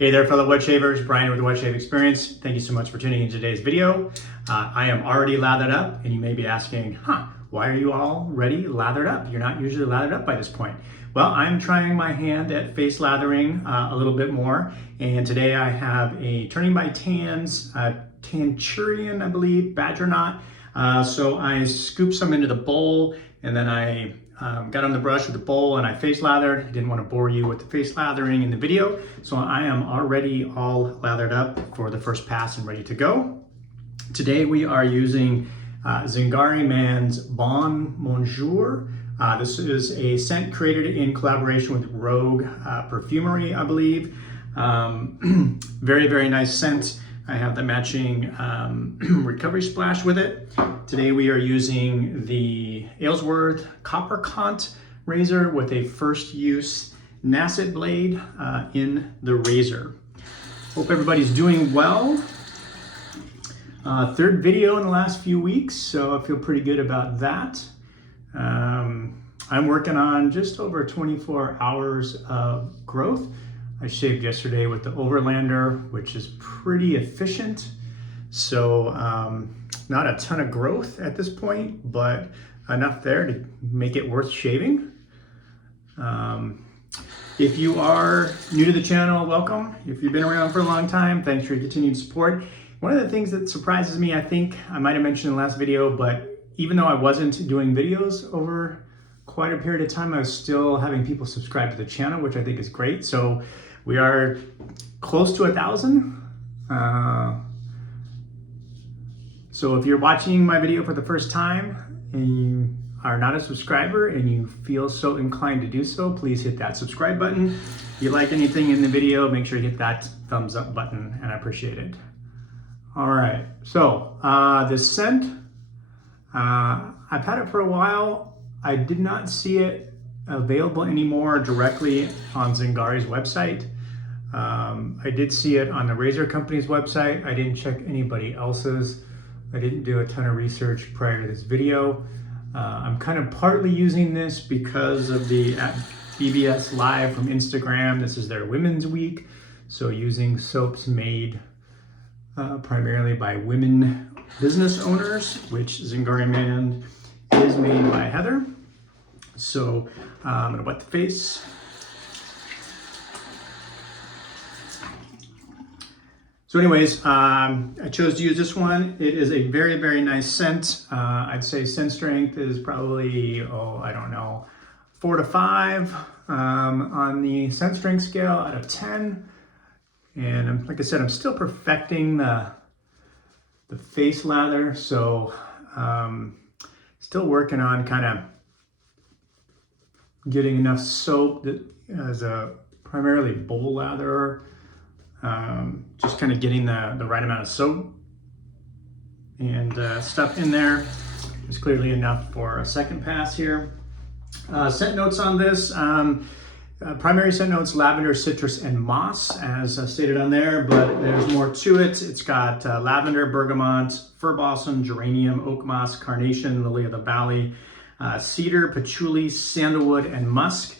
Hey there, fellow wet shavers. Brian with the Wet Shave Experience. Thank you so much for tuning in today's video. I am already lathered up, and you may be asking, why are you already lathered up? You're not usually lathered up by this point. Well, I'm trying my hand at face lathering a little bit more, and today I have a Turning by Tanz Tanturian, I believe, Badger Knot. So I scooped some into the bowl, and then I got on the brush with the bowl and I face lathered. I didn't want to bore you with the face lathering in the video, so I am already all lathered up for the first pass and ready to go. Today we are using Zingariman's Bon Monsieur. This is a scent created in collaboration with Rogue Perfumery, I believe. Very, very nice scent. I have the matching recovery splash with it. Today we are using the Aylesworth Kopparcant razor with a first use Nasset blade in the razor. Hope everybody's doing well. Third video in the last few weeks, so I feel pretty good about that. I'm working on just over 24 hours of growth. I shaved yesterday with the Overlander, which is pretty efficient. So not a ton of growth at this point, but enough there to make it worth shaving. If you are new to the channel, welcome. If you've been around for a long time, thanks for your continued support. One of the things that surprises me, I think I might have mentioned in the last video, but even though I wasn't doing videos over quite a period of time, I was still having people subscribe to the channel, which I think is great. So we are close to 1,000. So if you're watching my video for the first time and you are not a subscriber and you feel so inclined to do so, please hit that subscribe button. If you like anything in the video, make sure you hit that thumbs up button, and I appreciate it. All right, so this scent, I've had it for a while. I did not see it available anymore directly on Zingari's website. I did see it on the razor company's website. I didn't check anybody else's. I didn't do a ton of research prior to this video. I'm kind of partly using this because of the BBS Live from Instagram. This is their Women's Week. So using soaps made primarily by women business owners, which Zingariman is made by Heather. So I'm gonna wet the face. So anyways, I chose to use this one. It is a very, very nice scent. I'd say scent strength is probably, I don't know, 4 to 5 on the scent strength scale out of 10. And like I said, I'm still perfecting the face lather. So still working on kind of getting enough soap that as a primarily bowl latherer. Just kind of getting the right amount of soap and stuff in there. It's clearly enough for a second pass here. Scent notes on this, primary scent notes, lavender, citrus, and moss, as stated on there, but there's more to it. It's got lavender, bergamot, fir balsam, geranium, oak moss, carnation, lily of the valley, cedar, patchouli, sandalwood, and musk.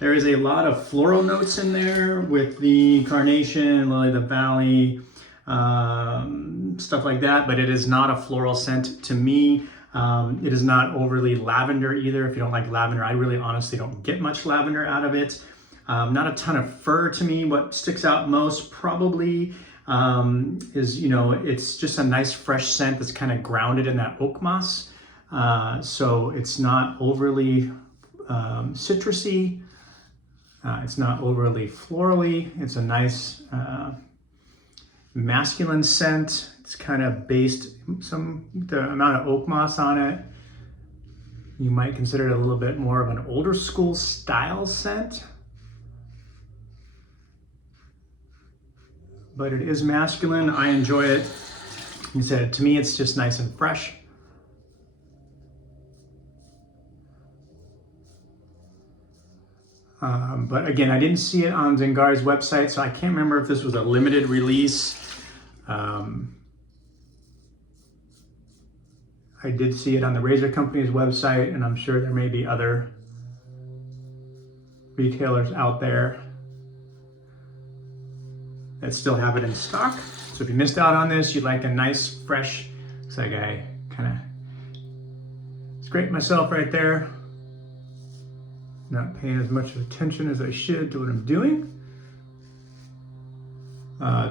There is a lot of floral notes in there with the carnation, lily of the valley, stuff like that, but it is not a floral scent to me. It is not overly lavender either. If you don't like lavender, I really honestly don't get much lavender out of it. Not a ton of fir to me. What sticks out most probably is, it's just a nice fresh scent that's kind of grounded in that oak moss. So it's not overly citrusy, it's not overly florally. It's a nice masculine scent. It's kind of based the amount of oak moss on it. You might consider it a little bit more of an older school style scent, but it is masculine. I enjoy it. Like I said, to me, it's just nice and fresh. But again, I didn't see it on Zingari's website, so I can't remember if this was a limited release. I did see it on the razor company's website, and I'm sure there may be other retailers out there that still have it in stock. So if you missed out on this, you'd like a nice, fresh, looks like I kind of scraped myself right there. Not paying as much attention as I should to what I'm doing.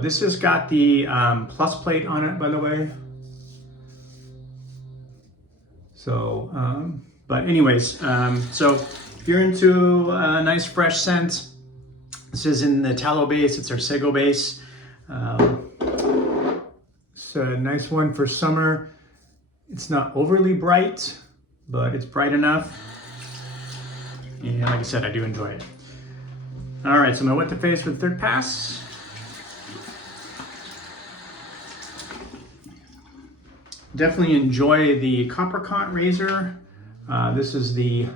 This has got the plus plate on it, by the way. So, but anyways, so if you're into a nice fresh scent, this is in the tallow base. It's our sago base. It's a nice one for summer. It's not overly bright, but it's bright enough. And like I said, I do enjoy it. All right, so I'm gonna wet the face for the third pass. Definitely enjoy the Kopparcant razor. This is the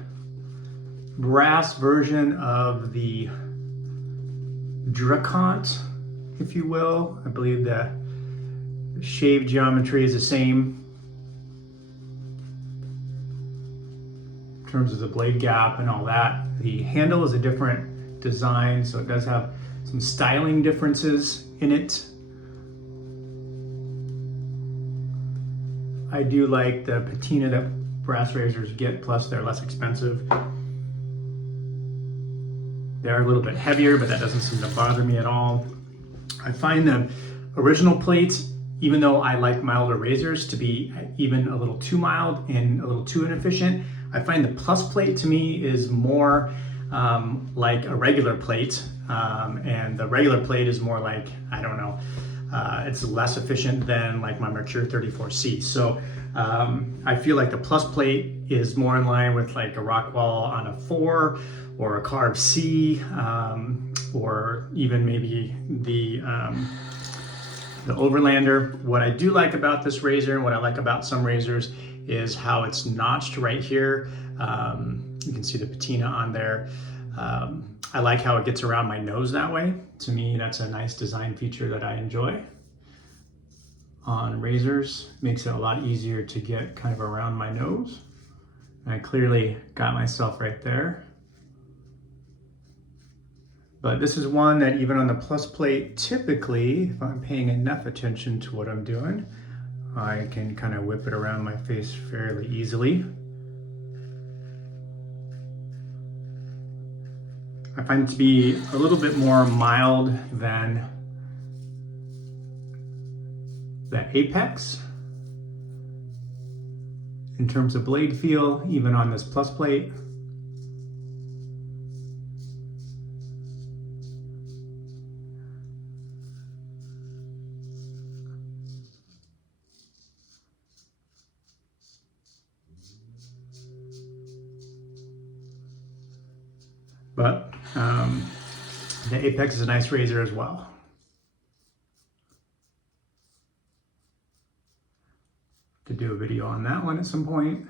brass version of the Dracant, if you will. I believe the shave geometry is the same in terms of the blade gap and all that. The handle is a different design, so it does have some styling differences in it. I do like the patina that brass razors get, plus they're less expensive. They're a little bit heavier, but that doesn't seem to bother me at all. I find the original plates, even though I like milder razors, to be even a little too mild and a little too inefficient. I find the plus plate to me is more like a regular plate, and the regular plate is more like, I don't know, it's less efficient than like my Mature 34C. So I feel like the plus plate is more in line with like a Rockwell on a 4 or a Carb C, or even maybe the Overlander. What I do like about this razor, and what I like about some razors, is how it's notched right here. You can see the patina on there. I like how it gets around my nose that way. To me, that's a nice design feature that I enjoy on razors. Makes it a lot easier to get kind of around my nose. And I clearly got myself right there. But this is one that even on the plus plate, typically, if I'm paying enough attention to what I'm doing, I can kind of whip it around my face fairly easily. I find it to be a little bit more mild than the Apex in terms of blade feel, even on this plus plate. But the Apex is a nice razor as well. To do a video on that one at some point.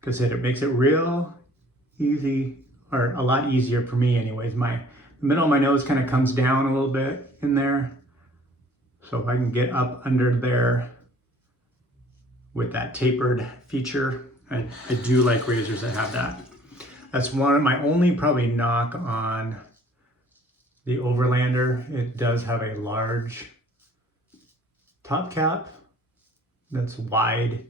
Because it makes it real easy, or a lot easier for me anyways. The middle of my nose kind of comes down a little bit in there. So if I can get up under there with that tapered feature, I do like razors that have that. That's one of my only probably knock on the Overlander. It does have a large top cap that's wide,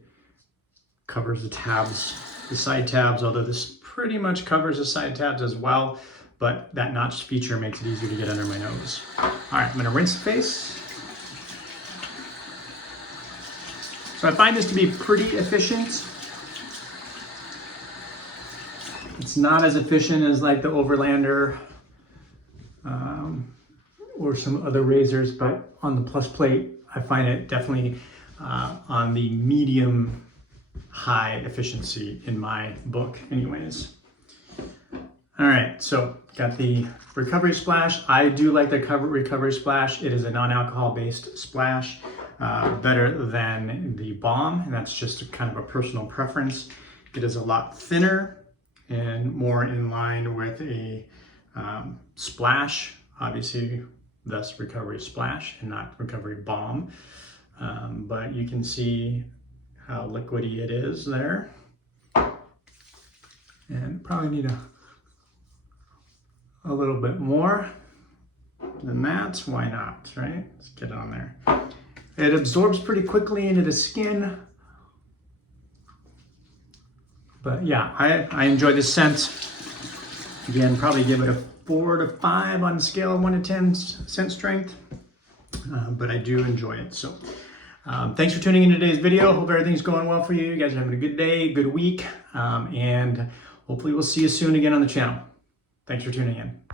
covers the tabs, the side tabs, although this pretty much covers the side tabs as well, but that notch feature makes it easier to get under my nose. All right, I'm gonna rinse the face. So I find this to be pretty efficient. It's not as efficient as like the Overlander or some other razors, but on the plus plate, I find it definitely on the medium high efficiency in my book anyways. All right, so got the recovery splash. I do like the recovery splash. It is a non-alcohol based splash, better than the balm, and that's just kind of a personal preference. It is a lot thinner and more in line with a splash, obviously thus recovery splash and not recovery balm. But you can see how liquidy it is there. And probably need a little bit more. then that, why not, right? Let's get it on there. It absorbs pretty quickly into the skin. But yeah, I enjoy this scent. Again, probably give it a 4 to 5 on a scale of 1 to 10 scent strength. But I do enjoy it. So thanks for tuning in today's video. Hope everything's going well for you. You guys are having a good day, good week. And hopefully we'll see you soon again on the channel. Thanks for tuning in.